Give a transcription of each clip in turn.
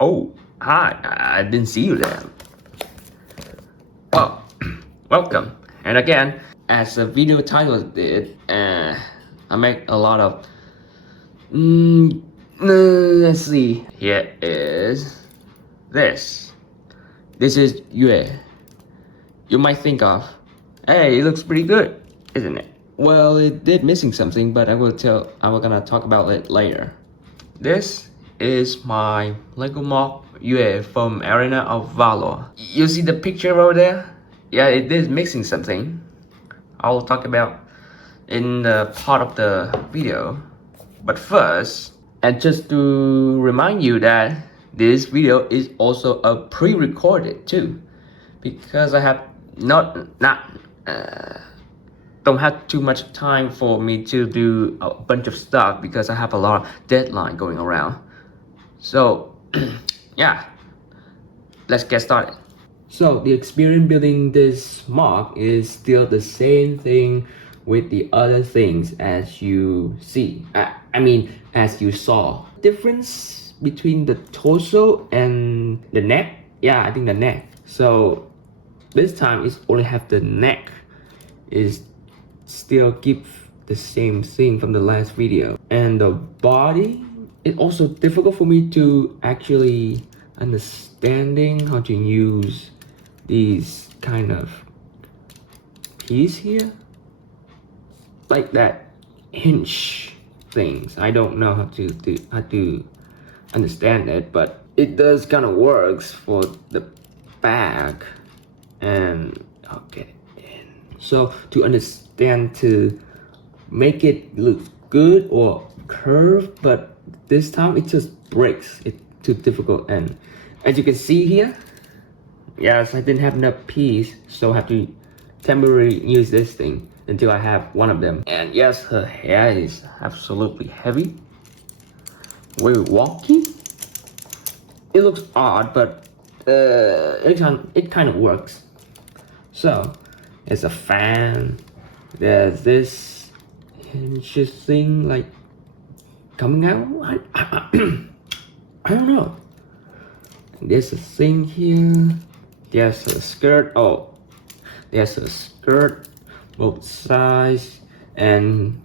Oh, hi, I didn't see you there. Well, welcome. And again, as the video title did, I make a lot of. Let's see. Here is this. This is Yue. You might think of, hey, it looks pretty good, isn't it? Well, it did missing something, but I will gonna talk about it later. This is my Lego Moc Yue from Arena of Valor. You see the picture over there? Yeah, it is missing something. I'll talk about in the part of the video. But first, and just to remind you that this video is also a pre-recorded too, because I have don't have too much time for me to do a bunch of stuff because I have a lot of deadline going around. So yeah, let's get started. So the experience building this mock is still the same thing with the other things as you see. As you saw. Difference between the torso and the neck. Yeah, I think the neck. So this time it's only have the neck. Is still give the same thing from the last video. And the body, it's also difficult for me to actually understanding how to use these kind of piece here, like that hinge things. I don't know how to understand it, but it does kind of works for the back. And okay, so to understand, to make it look good or curved, but this time it just breaks. It's too difficult. And as you can see here, yes, I didn't have enough piece, so I have to temporarily use this thing until I have one of them. And yes, her hair is absolutely heavy, very wonky. It looks odd, but it kind of works. So there's a fan, there's this hinge thing like coming out. I don't know. There's a thing here. There's a skirt. Oh, there's a skirt, both sides. And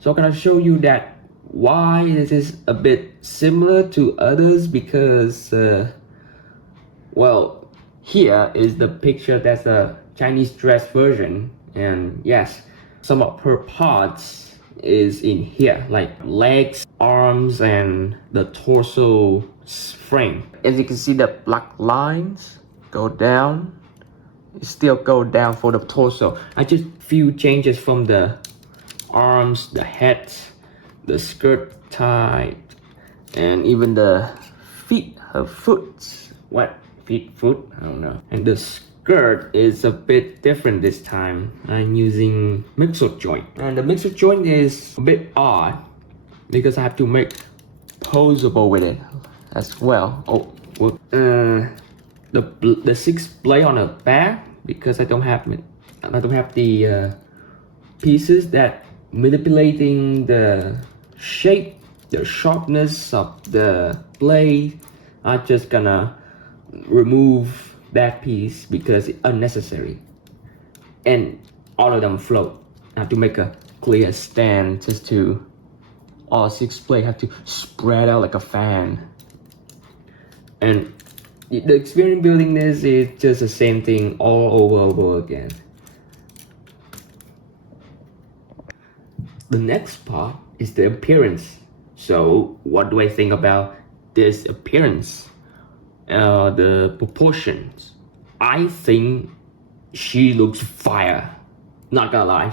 so I'm gonna show you that why this is a bit similar to others, because well, here is the picture. That's a Chinese dress version, and yes, some of her parts is in here, like legs, arms, and the torso frame. As you can see, the black lines go down. It still go down for the torso. I just few changes from the arms, the head, the skirt type, and even the feet, her foot. What? Feet, foot? I don't know. And the skirt is a bit different this time. I'm using mixer joint. And the mixer joint is a bit odd because I have to make posable with it as well. Oh, well, the 6 blade on the back, because I don't have the pieces that manipulating the shape, the sharpness of the blade. I'm just gonna remove that piece because it's unnecessary, and all of them float. I have to make a clear stand just to all 6 blades have to spread out like a fan. And the experience building this is just the same thing all over again. The next part is the appearance. So what do I think about this appearance? The proportions. I think she looks fire. Not gonna lie,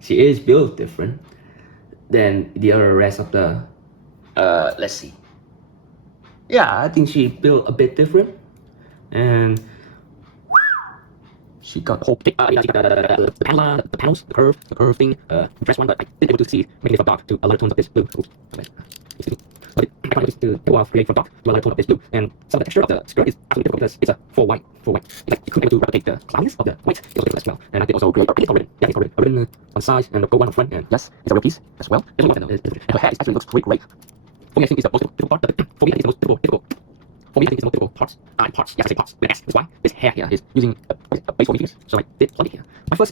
she is built different than the other rest of the let's see. Yeah, I think she built a bit different, and she got whole thick, she got the panels, the curve thing, the dress one, but I didn't able to see, making it dark to a lot of tones of this blue. Oops, you see. But I I used to Tyko'BH create from dark to a lighter tone of this blue, and some of the texture of the skirt is absolutely difficult because it's a full white. It's like you couldn't able to replicate the cloudiness of the white. It was difficult as well. And I did also create a digital ribbon. Yeah, digital ribbon. A ribbon on the side and the gold one on the front. And yes, it's a real piece as well. And her hair actually looks great. For me, I think it's the most difficult part. But for me, I think it's the most difficult. For me, I think it's the most difficult parts. Parts. Yeah, I say parts. With S. That's why this hair here is using a base for me fingers. So I did plenty here. My first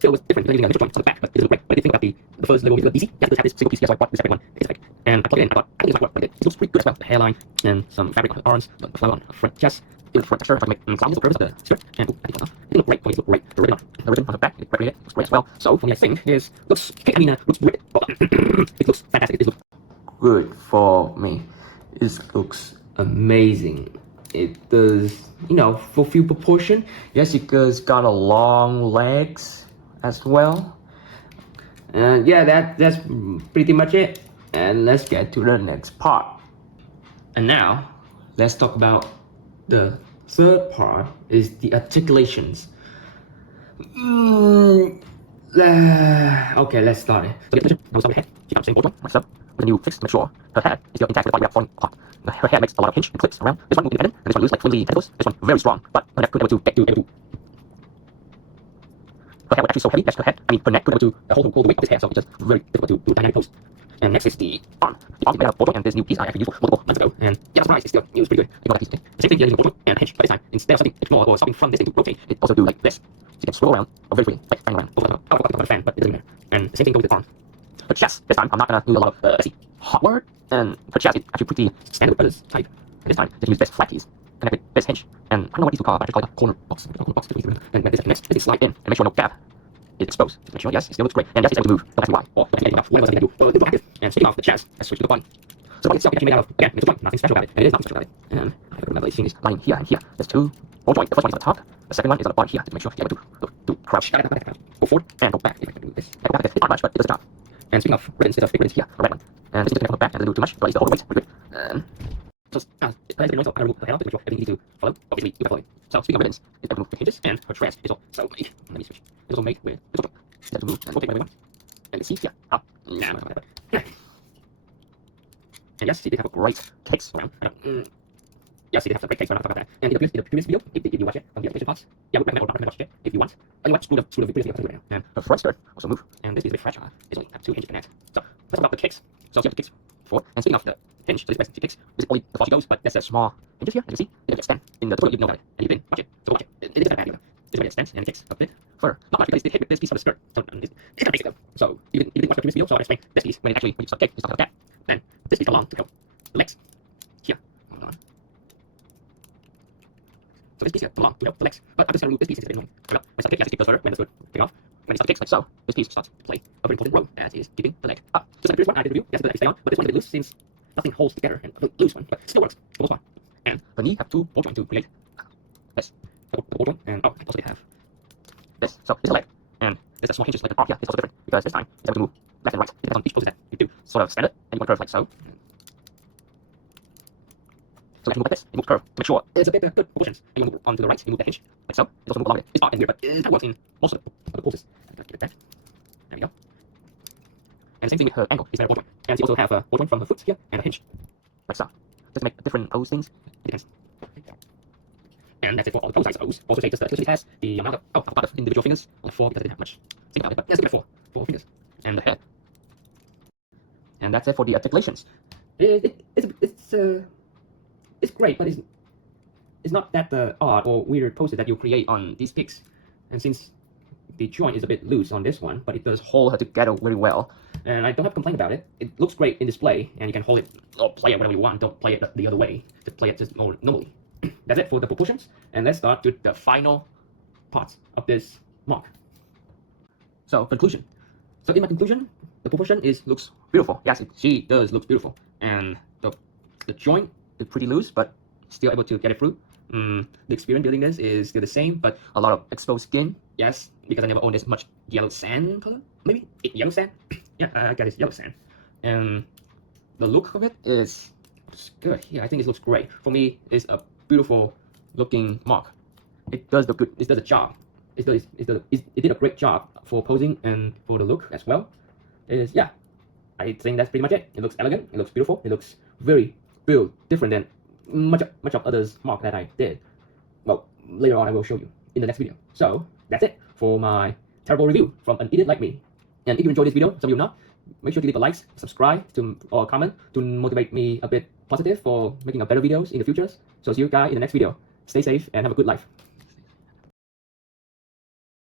feel was different. Using a neutral joint on the back, but it looked great. But I did think about the first little easy. Yeah, just have this single piece here, so I bought the second one. It's like, and I plugged it in. I thought I think it might work, but it looks pretty good as well. The hairline and some fabric on her arms, the flower on her front chest. In the front texture, if I can make clouds of curves of the skirt, and I think it looked great. For me, it looked great. The ribbon on the back, it looks great as well. So for me, I think looks great. It looks fantastic. It looks good for me. It looks amazing. It does, fulfill proportion. Yes, it's got a long legs as well. And yeah, that's pretty much it. And let's get to the next part. And now, let's talk about the third part, is the articulations. Okay, let's start it. So the now start with her head. She got the same ball joint, myself. When you fix to make sure her head is still intact with the body wrap falling apart. Her hair makes a lot of hinge and clips around. This one will be independent, and this one loose like flimsy tentacles. This one very strong, but her neck couldn't able to. Her hair was actually so heavy that her neck couldn't able to hold the weight of this hair, so it's just very difficult to do a dynamic pose. And next is the arm. The arm is made out of ball joint, and this new piece I actually used multiple months ago. And yeah, surprise, it's pretty good. You know that piece. The same thing here using ball joint and hinge, but this time instead of something small or something from this thing to rotate, it also do like this. So you can swirl around or very freely, like flying around. I would call it a fan, but it doesn't matter. And the same thing goes with the arm. Her chest, this time I'm not gonna do a lot of hot work, and her chest is actually pretty standard brothers type. And this time just use this flat piece connected with this hinge, and I don't know what these two call. I just call it a corner box. And when this connects, this slide in and make sure no gap is exposed. Just make sure yes, it still looks great, and yes, it's able to move. Don't ask me why, or don't ask me about what else I can do. Do active. And speaking of the chest, let's switch to the body. So the body itself is actually made out of it's a joint, nothing special about it, and it is nothing special about it. And I have to remember these things lying here and here. There's two ball joints. The first one is on the top. The second one is on the bottom here to make sure you're able to crouch, go forward and go back. If I can do this, go back. It's not much, but it does the job. And speaking of ribbons, there's a big ribbons here, a red one. And this is just on the back and doesn't do too much, but it's the whole weight. Pretty good. So I remove the hair to make sure everything easy to follow. Obviously, you can follow it. So speaking of ribbons, I can move the hinges, and her dress is also made. Let me switch. It's also made with this one. You have to move and rotate whatever you want. And the seats here. Up. Yeah. And yes, they have a great case around. Yes, they have a great case around. About that. And in the previous video, if you watch it on the application parts, I would recommend or not recommend watching it if you want. You want to screw the previous video right now. And her front skirt also move. And this is a bit fragile. It's only have 2 hinges connect. So let's talk about the kicks. So you have the kicks forward. And speaking of the hinge, so this is the kicks. This is only the far she goes, but there's a small hinges here. As you can see, it extends in the tutorial. You know about it, and you can watch it. So watch it. It isn't a bad idea. This way it extends and it kicks a bit further. Not much because it hit with this piece of the skirt. So it's kind of basic though. So you can watch the previous video. So I'll explain this piece when you start kick. It's not like that. Then this piece along to help the legs here. So this piece here belongs to help the legs. But I'm just gonna move this piece. It's a bit annoying. When I start kick, yes, it goes further when the foot take off. When it starts kicks like so, this piece starts to play a very important role as it is keeping the leg up. Just like the previous one, I did review. Yes, the leg stay on, but this one is a bit loose since nothing holds together and a loose one, but still works for the most part. And the knee have 2 ball joints to create this ball joint, and I also did have this. So this is a leg, and there's a small hinges like the arm here. It's also different because this time it's able to move left and right. It depends on each pose that you do. Sort of standard, and you want to curve like so. So you move like this, you move curve to make sure it's a bit good proportions. And you move on to the right, you move that hinge like so. It also move along it. It's odd and weird, but it works in most of the poses. Give it that. There we go. And the same thing with her ankle. It's made of ball joint. And she also have a ball joint from her foot here and a hinge like so. Just make different pose things. It depends. And that's it for all the pose size. Also say just that it has the amount of individual fingers, only 4 because I didn't have much. Think about it, but yes, give it 4 fingers. And the head. And that's it for the articulations. It's great, but it's not that odd or weird poses that you create on these pics. And since the joint is a bit loose on this one, but it does hold her together very well. And I don't have a complaint about it. It looks great in display, and you can hold it or play it whatever you want. Don't play it the other way. Just play it just more normally. That's it for the proportions. And let's start with the final parts of this mock. So conclusion. So in my conclusion, the proportion looks beautiful. Yes, she does look beautiful, and the joint is pretty loose, but still able to get it through. The experience building this is still the same, but a lot of exposed skin. Yes, because I never owned this much yellow sand color. Maybe yellow sand. Yeah, I got this yellow sand, and the look of it is good. Yeah, I think it looks great. For me, it's a beautiful looking mock. It does the good. It does a job. It did a great job for posing and for the look as well. Yeah, I think that's pretty much it. It looks elegant. It looks beautiful. It looks very build different than much of others mock that I did. Well, later on I will show you in the next video. So that's it for my terrible review from an idiot like me. And if you enjoyed this video, some of you not, make sure to leave a like, subscribe or comment to motivate me a bit positive for making a better videos in the future. So see you guys in the next video. Stay safe and have a good life.